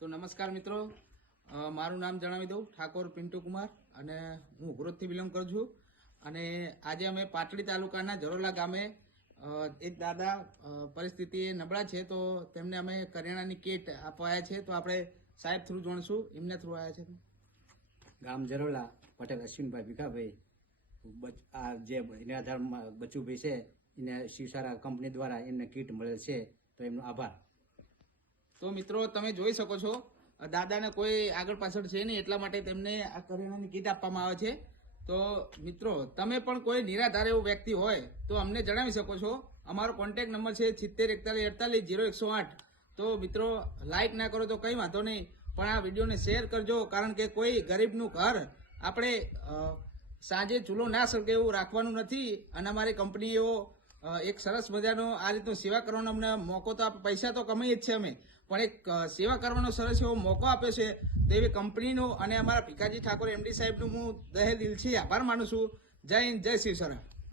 તો નમસ્કાર મિત્રો, મારું નામ જણાવી દઉં, ઠાકોર પિન્ટુ કુમાર, અને હું ઉગરોદથી બિલોંગ કરું છું. અને આજે અમે પાટડી તાલુકાના જરોલા ગામે એક દાદા પરિસ્થિતિ નબળા છે, તો તેમને અમે કરિયાણાની કીટ આપવા આવ્યા છે. તો આપણે સાહેબ થ્રુ જોણશું, એમને થ્રુ આવ્યા છે. ગામ જરોલા, પટેલ અશ્વિનભાઈ ભીખાભાઈ, આ જે નિરાધારમાં બચુભાઈ છે એને શિવસારા કંપની દ્વારા એમને કીટ મળેલ છે, તો એમનો આભાર. તો મિત્રો તમે જોઈ શકો છો, દાદાને કોઈ આગળ પાછળ છે નહીં, એટલા માટે તેમને આ કરિયાણાની કીટ આપવામાં આવે છે. તો મિત્રો તમે પણ કોઈ નિરાધાર એવું વ્યક્તિ હોય તો અમને જણાવી શકો છો. અમારો કોન્ટેક્ટ નંબર છે 7041480108. તો મિત્રો લાઈક ના કરો તો કંઈ વાંધો નહીં, પણ આ વિડીયોને શેર કરજો, કારણ કે કોઈ ગરીબનું ઘર આપણે સાંજે ચૂલો ના સળગે એવું રાખવાનું નથી. અને અમારી કંપનીઓ એક સરસ મજાનો આ રીતનો સેવા કરવાનો અમને મોકો તો પૈસા તો કમાઈએ જ છે અમે, પણ એક સેવા કરવાનો સરસ એવો મોકો આપ્યો છે. તો એવી કંપનીનો અને અમારા ભીખાજી ઠાકોર MD સાહેબનું હું દહે દિલથી આભાર માનું છું. જય હિન્દ, જય શિવસરા.